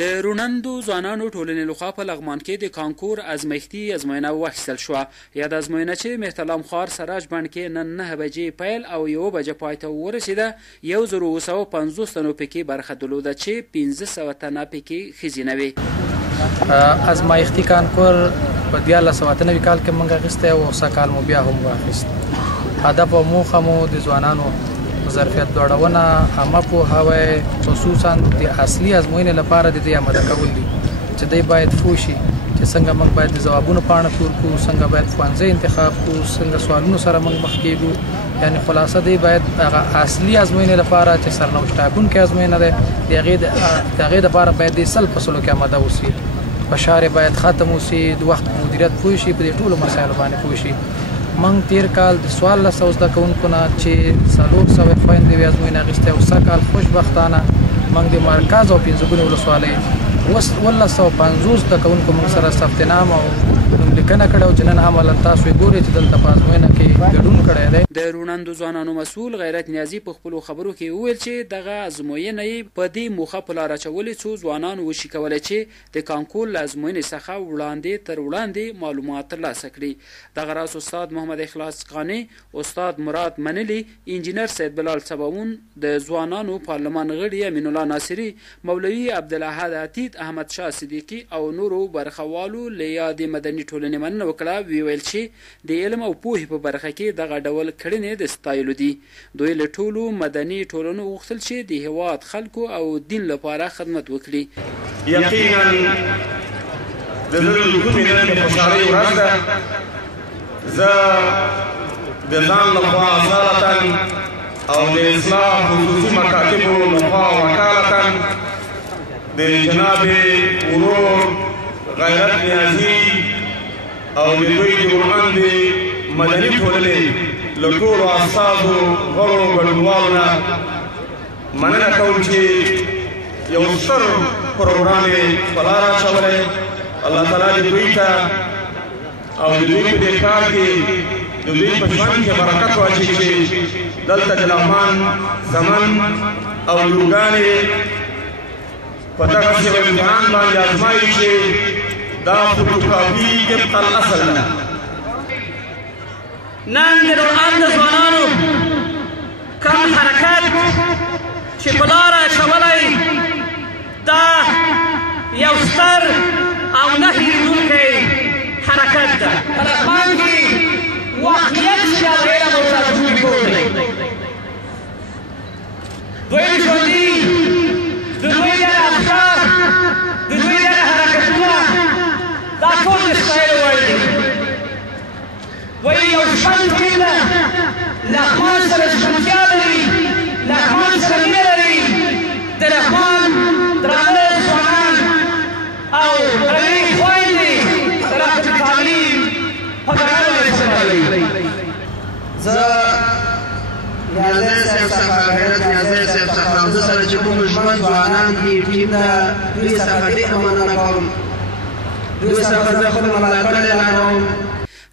د روڼندو ځوانانو ټولنې لخوا په لغمان کې د کانکور ازمایښتي ازموینه واخیستل شوه. یاده ازموینه چې مهترلام ښار سراج بڼ کې نن 9 بجې پیل او 1 بجه پای ته ورسېده. 1950 تنو پکې برخه درلوده چې 1500 تنه پکې ښځینه وې. ازمایښتي کانکور په 1998 کال کې موږ اخیستی او څه کال مو بیا هم واخیست. هدف او موخه مو د ځوانانو ظرفیت لوړونه، عامه پوهاوی، خصوصا د اصلي ازموینې لپاره د دې آماده کول دي چې دوی باید پوه شي چې څنګه موږ باید د ځوابونو پاڼه پور کړو، څنګه باید ښوونځی انتخاب کړو، څنګه سوالونو سره موږ مخ کېږو. یعنې خلاصه دی باید هغه اصلي ازموینې لپاره چې سرنوشت ټاکونکې ازموینه ده د هغې دپاره باید د 100% کې آماده اوسي. فشار باید ختم اوسي، د وخت مدیریت پوه شي، په دې ټولو مسایلو باندې پوه شي. موږ تیر کال د 1400 زده کوونکو نه چې 400 خویندې وې ازموینه اخیستې او څه کال خوشبختانه موږ د مرکز او پنځګونې ولسوالۍ 1950 زده کوونکو موږ سره ثبت نام او نوملیکنه کړې او چې نن عملا تاسو یې ګورئ چې دلته په ازموینه کې ګډون کړی دی. د روڼندو ځوانانو مسؤل غیرت نیازي په خپلو خبرو کې وویل چې دغه ازموینه یې په دې موخه په لار اچولې څو ځوانان وشي کولی چې د کانکور له ازموینې څخه وړاندې تر وړاندې معلومات ترلاسه کړي. دغه راز استاد محمد اخلاص قانع، استاد مراد منلي، انجینر سید بلال سباون، د ځوانانو پارلمان غړي امین الله ناصري، مولوي عبدالاحد عتیق، احمد شاه صدیقي او نورو برخوالو له یادې مدني ټولنې مننه وکړه. ویل چې د علم او پوهې په برخه کې دغه ډول کړنې د ستایلو دي. دوی له ټولو مدني ټولنو غوښتل چې د هېواد خلکو او دین لپاره خدمت وکړي. یقینا د زړه کومې نن د خوشحالۍ ورځ ده. زه د ځان لخوا اصالتا او د اصلاح خصوصي مکاتبو لخوا وکالتا د جناب ورور غیرت نیازي او د دوی د روڼندې مدني ټولنې له ټولو استازو غړو ګډونوالو نه مننه کوم چې یو ستر پروګرام یې په لاره اچولی. الله تعالی دې دوی ته او د دوی په دې کار کې د دوی په ژوند کې برکت واچوي چې دلته د لغمان، زمن او لورګانې په دغسې یو امتحان باندې ازمایي چې دا فوټوکاپي طبق الاصل ده. نن د روڼندو ځوانانو کم حرکت چې په لاره اچولی دا یو ستر او نه هېرېدونکی حرکت ده. په لغمان کې واقعیت چې د علم او تجربې کور دی. دوی ژوندي د دوی دغه افکار، د دوی دغه حرکتونه دا ټول د ستایلو وړ دي. وایي یو ژوند کې ده، لغمان سره ژمنتیا لري، لغمان سره مینه لري. د لغمان درانه ځوانان او درنې خویندې د راکټ تعلیم په ګډون استعمالوي. زه نیازی صاحب څخه، غیرت نیازی صاحب څخه او زه سره چې کوم ژوند ځوانان دي ټیم ده، دوی څخه ډېره مننه کوم. دوی څخه زه خپل ملاتړ اعلانوم.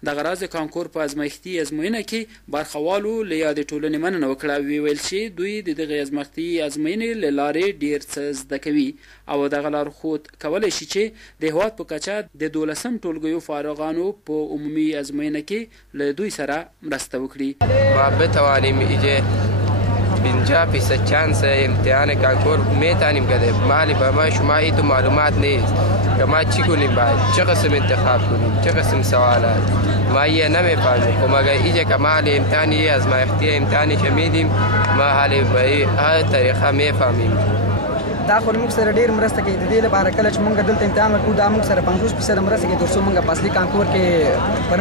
دغه راز د کانکور په ازمایښتي ازموینه کې برخوالو له یادې ټولنې مننه وکړه. ویل چې دوی د دغې ازمایښتي ازموینې له لارې ډېر څه زده کوي او دغه لارښود کولی شي چې د هېواد په کچه د 12 ټولګیو فارغانو په عمومي ازموینه کې له دوی سره مرسته وکړي. ما بتوانیم ایجاد 50% چانس امتحان کانکور میتونیم کرده. مالی به ما شما تو معلومات نیست که ما چی کنیم، باید چه قسم انتخاب کنیم، چه قسم سوالات ما یه نمیفهمیم. خب اگر اینجا که مالی امتحانی ازمایښتي امتحانی که میدیم ما حالی به هر طریقه میفهمیم. دا خو موږ سره ډېر مرسته کوي. د دې لپاره کله چې موږ دلته امتحان ورکوو دا موږ سره 50% مرسته کوي تر څو موږ په اصلي کانکور کې پر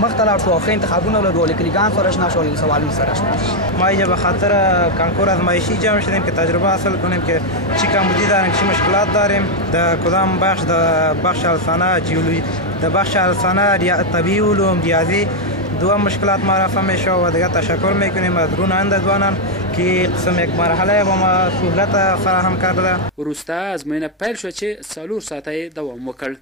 مخ ته لاړ شو او ښه انتخابونه ولرو، لیکلیګان سره اشنا شو، سوالونو سره اشنا شو. ما اینجا به خاطر کانکور ازمایشی جمع شدیم که تجربه حاصل کنیم که چی کمبودی داریم، چی مشکلات داریم در کدام بخش، در بخش السانه جیولوژی، در بخش السانه طبیعی علوم، ریاضی. دوام مشکلات ما را فهم شو و دیگه تشکر میکنیم از روڼندو ځوانان که قسم یک مرحله به ما سهولت فراهم کرده. وروسته ازموینه پیل شوه چې 4 ساعته دوام وکړ.